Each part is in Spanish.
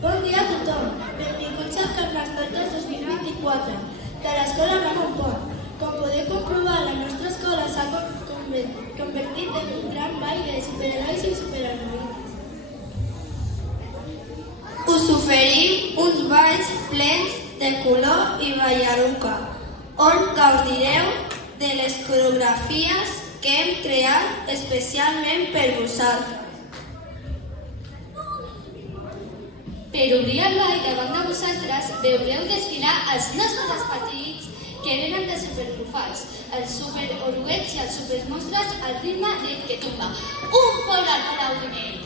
Bon dia a tothom. Benvinguts al Carnestoltes 2024 de l'Escola Ramon Pont. Com podeu comprovar, la nostra escola s'ha convertit en un gran ball de superherois i superheroïnes. Us oferim uns balls plens de color i ballaruca, on gaudireu de les coreografies que hem creat especialment per vosaltres. Per obrir el ball davant de vosaltres veureu desfilar els nostres petits que venen de superprofats, els superoruguets i els supermonstres al ritme del que tomba. Un fort aplaudiment!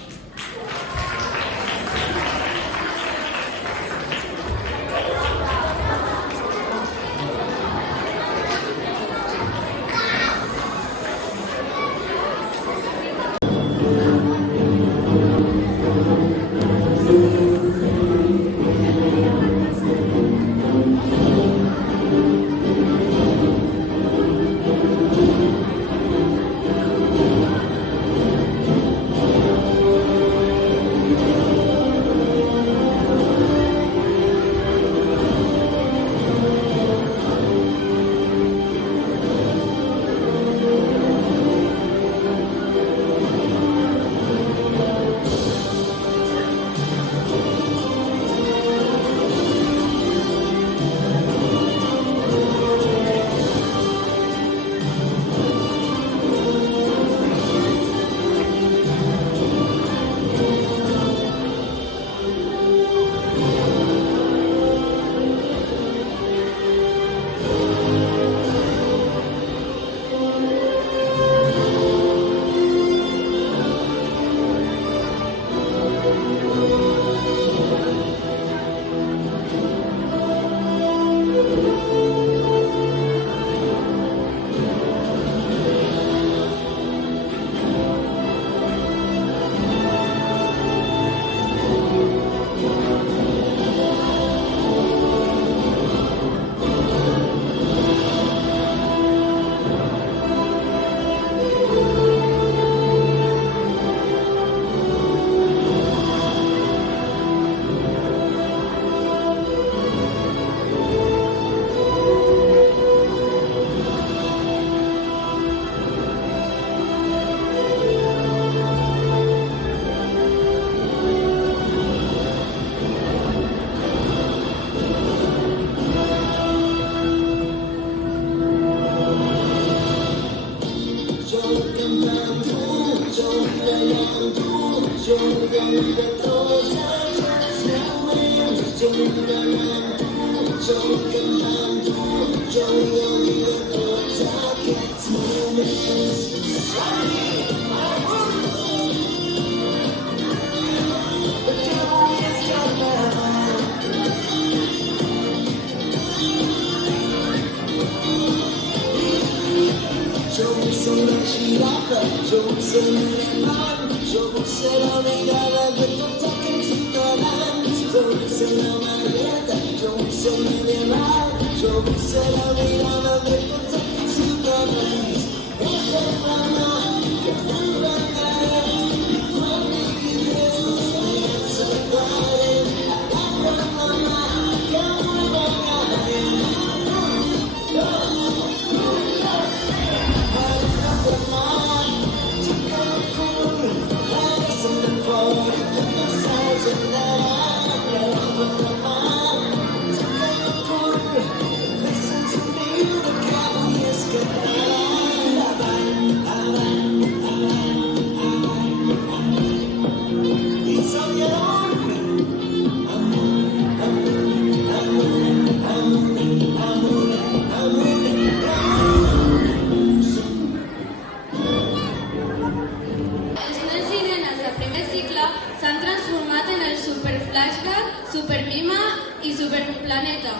S'han transformat en el Superflashback, Supermima i Superplaneta.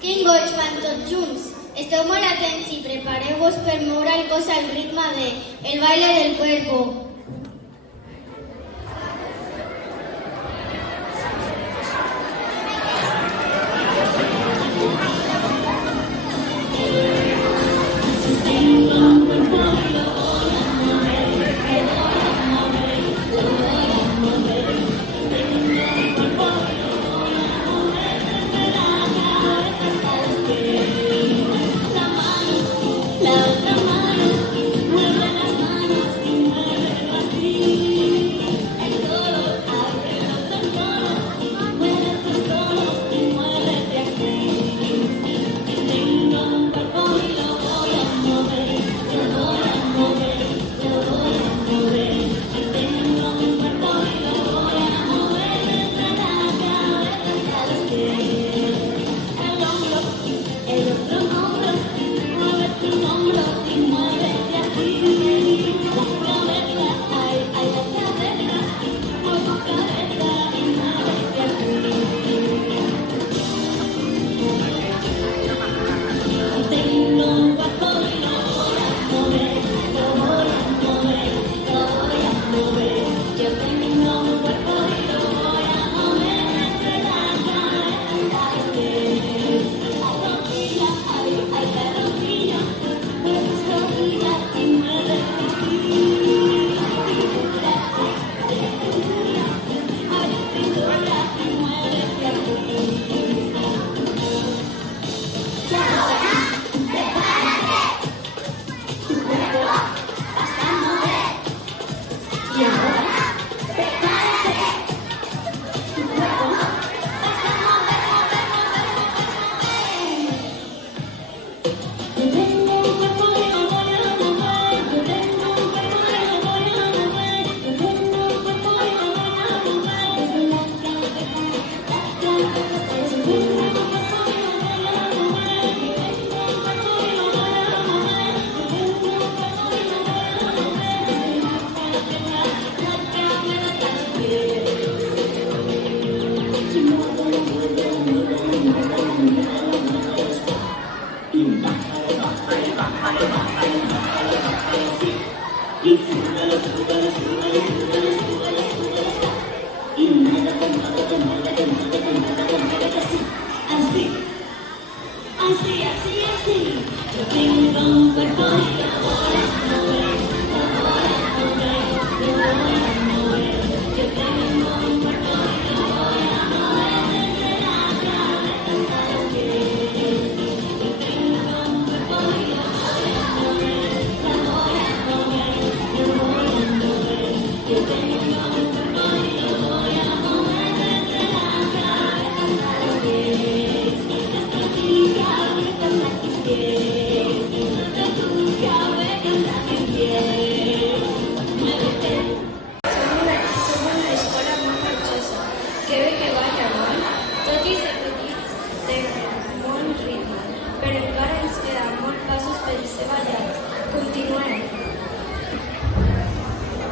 Quin goig van tots junts! Esteu molt atents i prepareu-vos per moure el cos al ritme de El baile del cuerpo.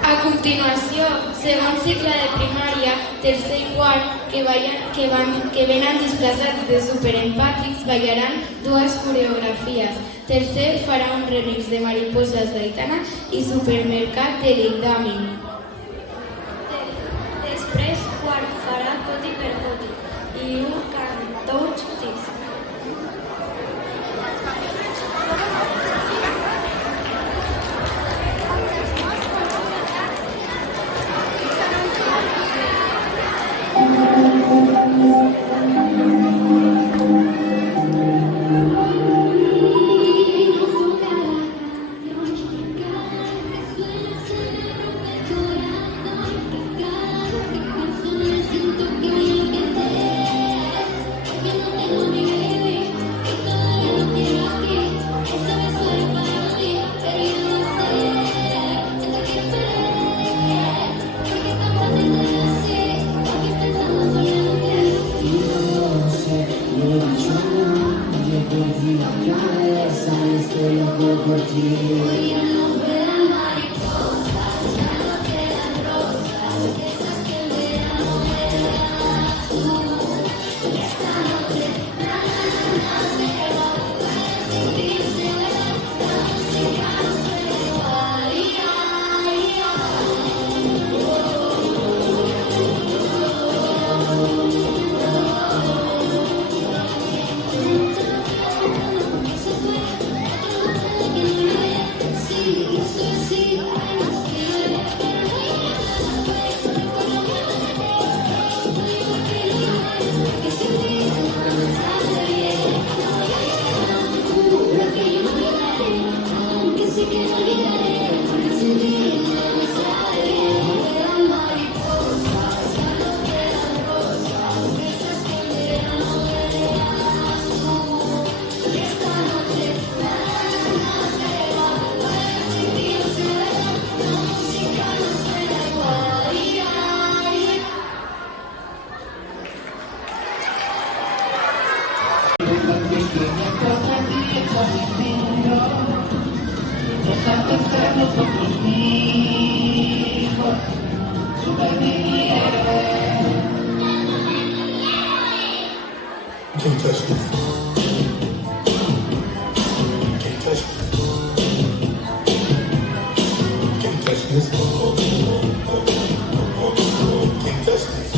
A continuació, segon cicle de primària, tercer i quart, que venen disfressats de superempàtics, ballaran dues coreografies. Tercer farà un remix de Mariposas d'Aitana i Supermercat de Dictamin. Després, quart farà Coti per Coti i un cantouch tis. Can't touch this. Can't touch this. Can't touch this. Can't touch this.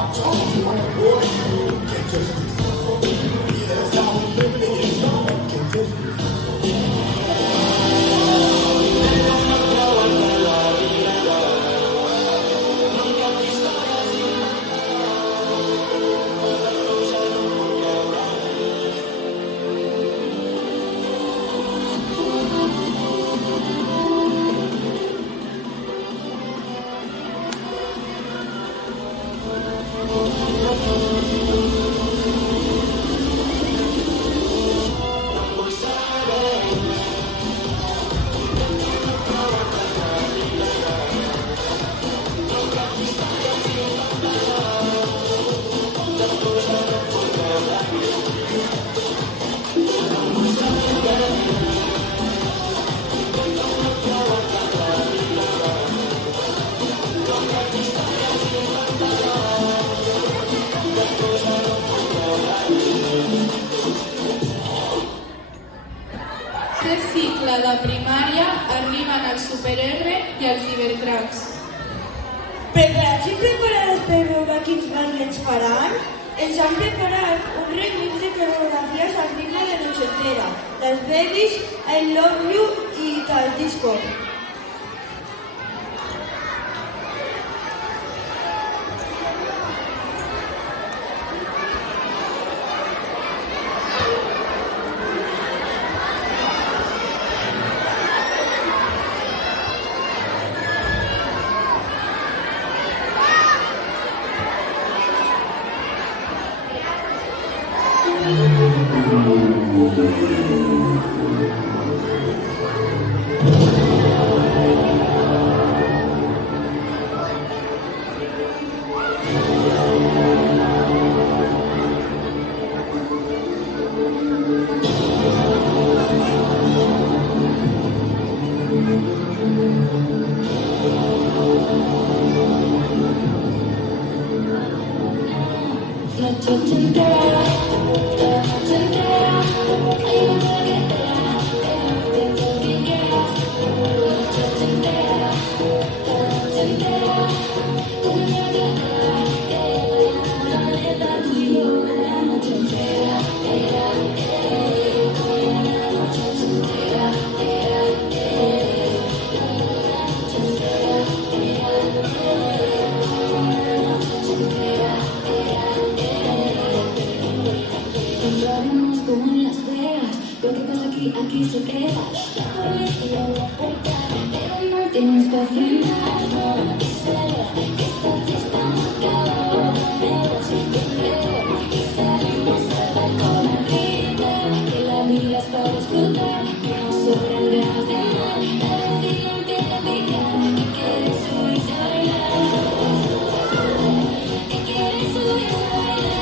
I'm Super R i els Cybercracks. Preparats i preparades per veure quins balls ens faran? Ens han preparat un remix de coreografies al ritme de l'ochentera, les Babies, I Love You i tal disco. Aquí se queda la policía en la puerta, pero no tiene espacio en nada. Y sabe que esta fiesta no acabó. Pero sí primero y salimos al balcón arriba, que la vida es para disfrutar, que no sobran ganas de amar. La vecina empieza a picar, que quiere subirse a bailar, que quiere subirse a bailar.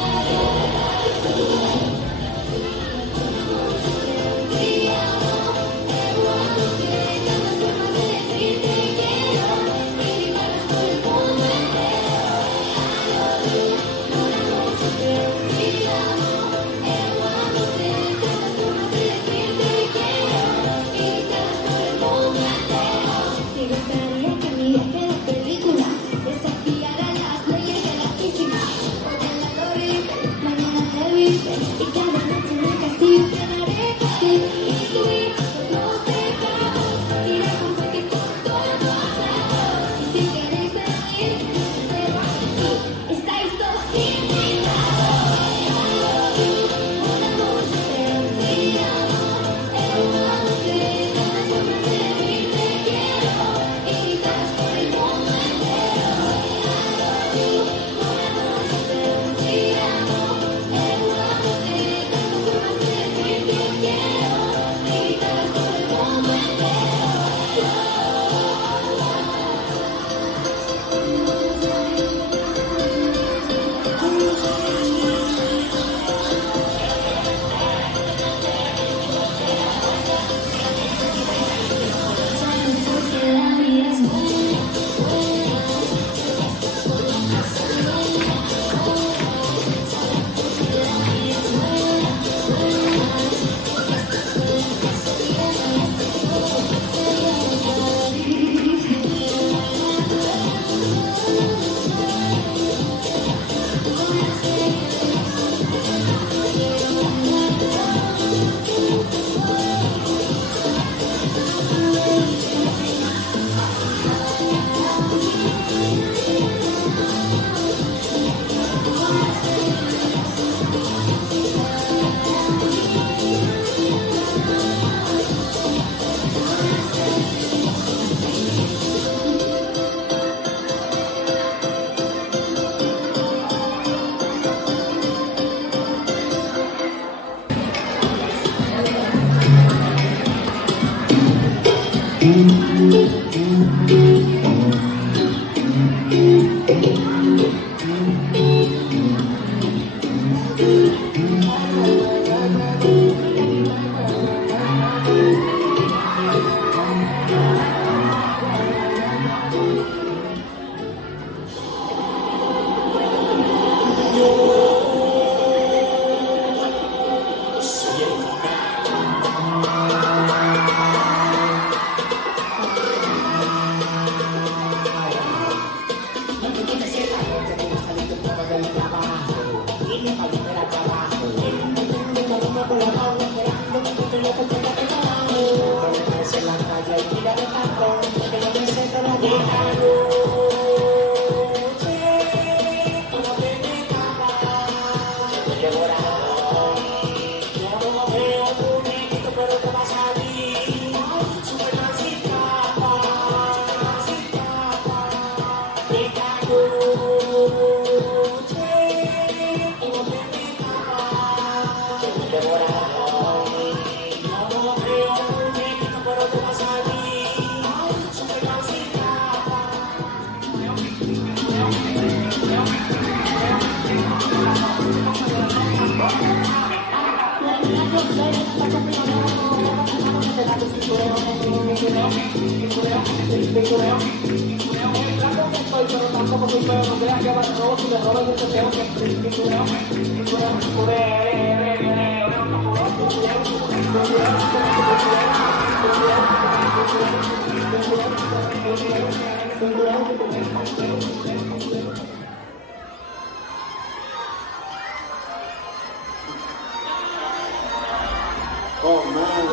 Oh man.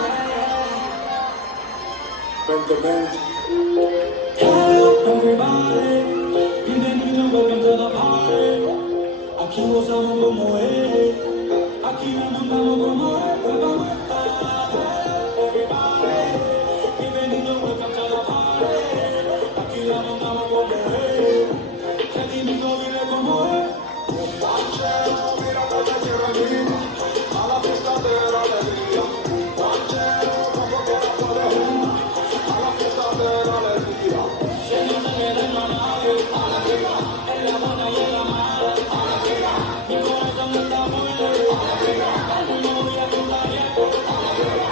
Vente. Hello everybody, bienvenido, welcome to the party. Aquí gozamos como es, aquí nos montamos como es. Everybody, bienvenido, welcome to the party. Aquí nos montamos como es, que ti mismo vive como es. Un panchero, mira que te quiero ir a la fiesta de la alegría. Un panchero, como quiera puedes ir a la fiesta de la alegría. Que no se quede en la nave, alegría, en la buena y en la mala, alegría. Mi corazón está muy alegre, alegría. Al mundo voy a contar alegría.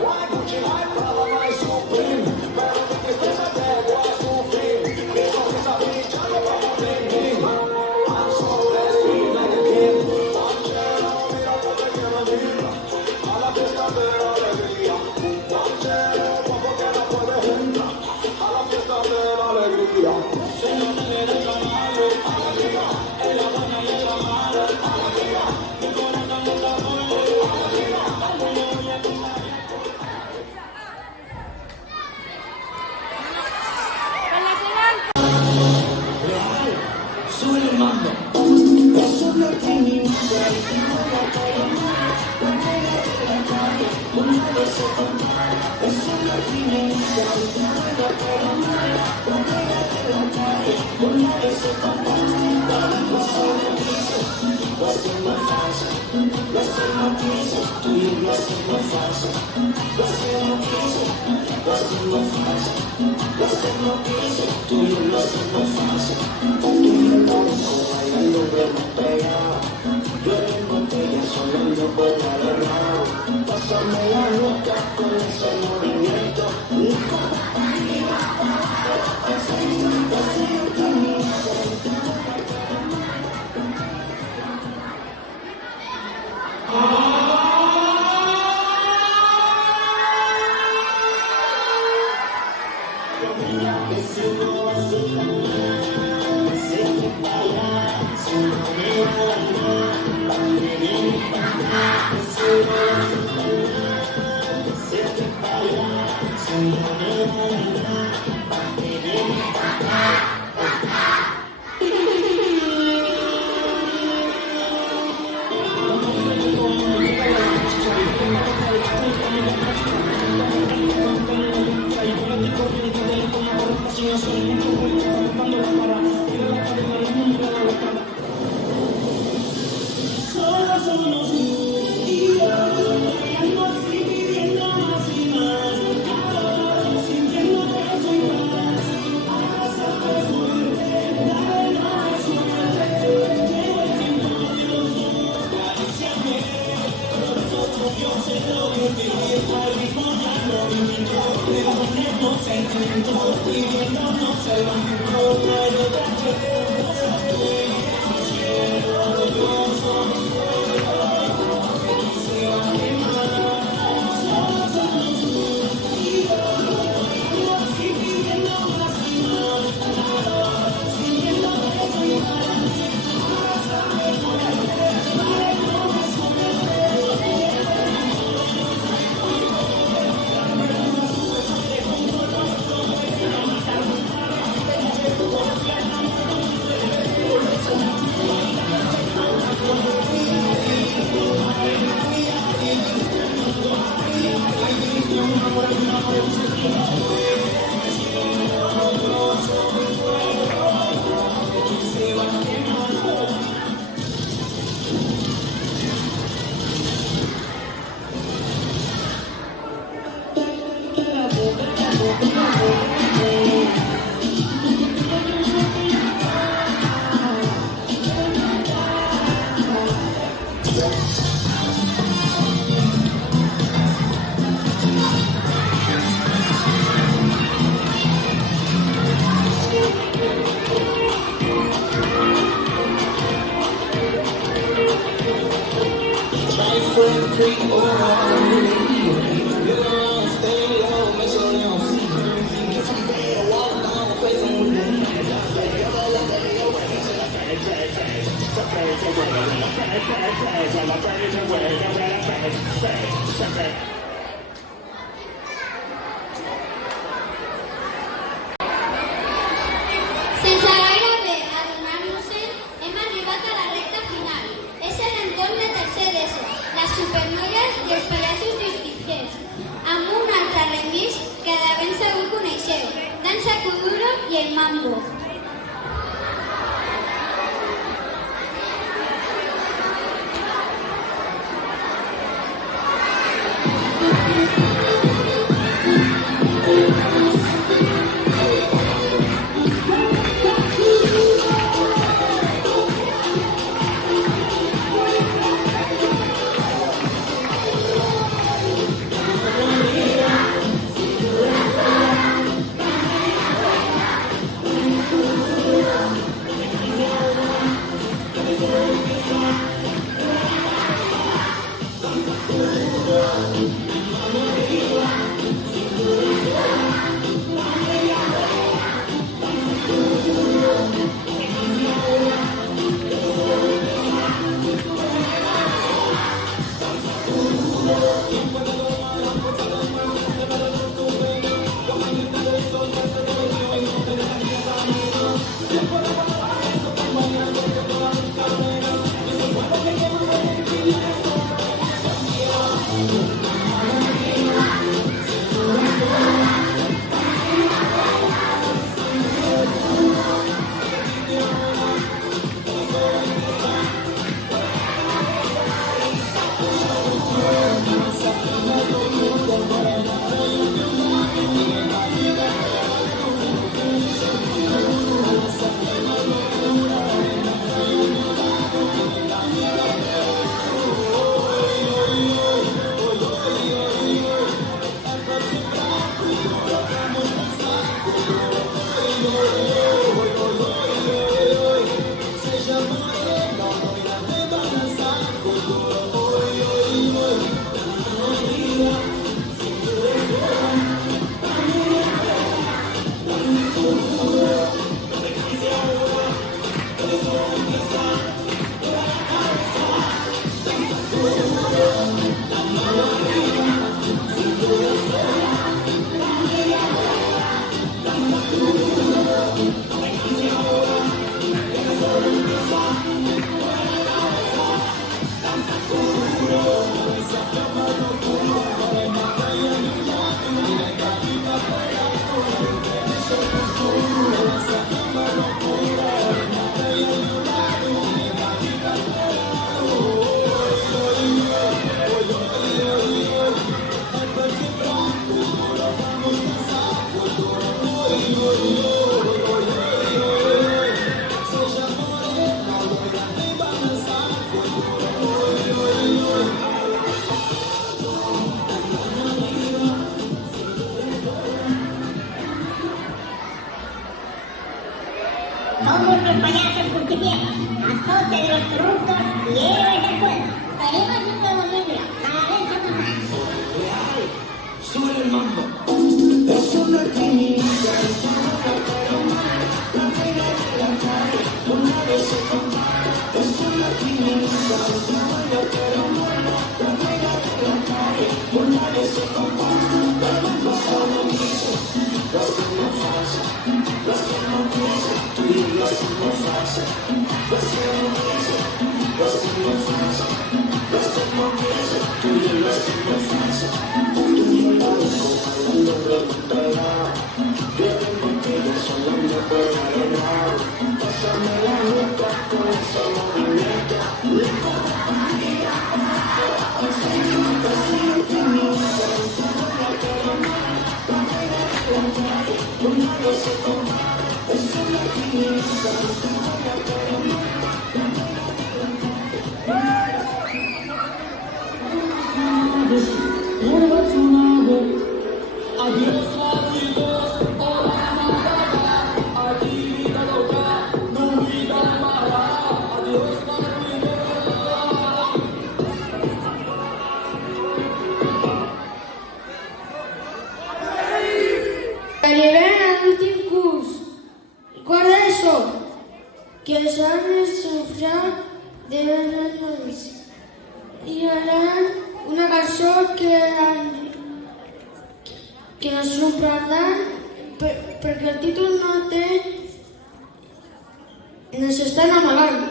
Why Gucci hype, Prada my supreme, pero mi tristeza llegó a su fin. Mi sonrisa brilla, no vamos a bling. I'm so blessed, like a king. Panchero, mira que te quiero ir a la fiesta de la alegría. Un panchero, como quiera puedes entrar a la fiesta de la alegría. Que no se quede en la nave, alegría, en la buena y en la mala, alegría. Mi corazón está muy alegre, alegría. Al mundo voy a contar sube el mando. Thank you. Sense gairebé adonar-nos-en, hem arribat a la recta final. És l'entorn de tercer d'ESO, les supernoies i els pallassos distinguents, amb un altre remís que de ben segur coneixeu, Dansa Kuduro i el Mambo. Somos los payasos justicieros, azote de los corruptos y héroes del pueblo. Venimos de todo Bolivia, cada vez somos más. Sube el mambo. Es una química, la reina de la calle, una vez se compara. Es una química, la reina de la calle, una vez se compara. Las cosas no dicen, las que no hacen, las que no dicen, tú y las que no hacen, las que no dicen, las que no hacen, las que no dicen, tú y las que no hacen. Tú y la copa, la preguntará, que tengo que yo solo me puedo alegrar. Pásame la boca con ese movimiento, y como María, Adiós. que nos sorprendran perquè el títol no té... Ens estan amagant.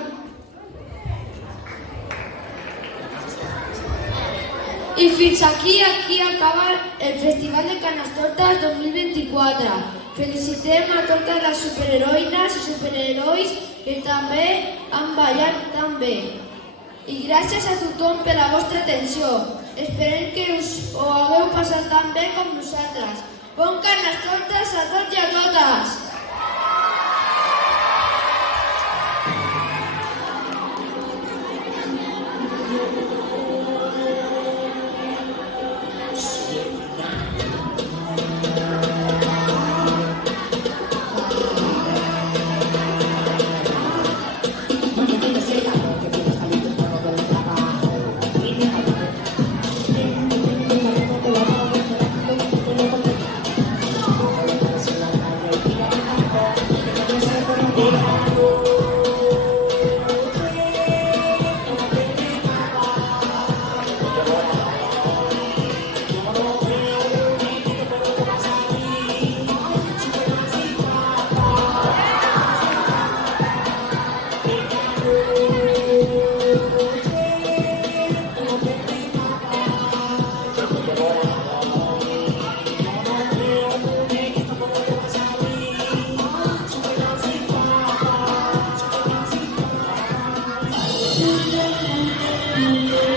I fins aquí acaba el Festival de Carnestoltes 2024. Felicitem a totes les superheroïnes i superherois que també han ballat tan bé. I gràcies a tothom per la vostra atenció. Esperem que ho hagueu passat tan bé com nosaltres. Bon Carnestoltes a tots i a totes! Thank you.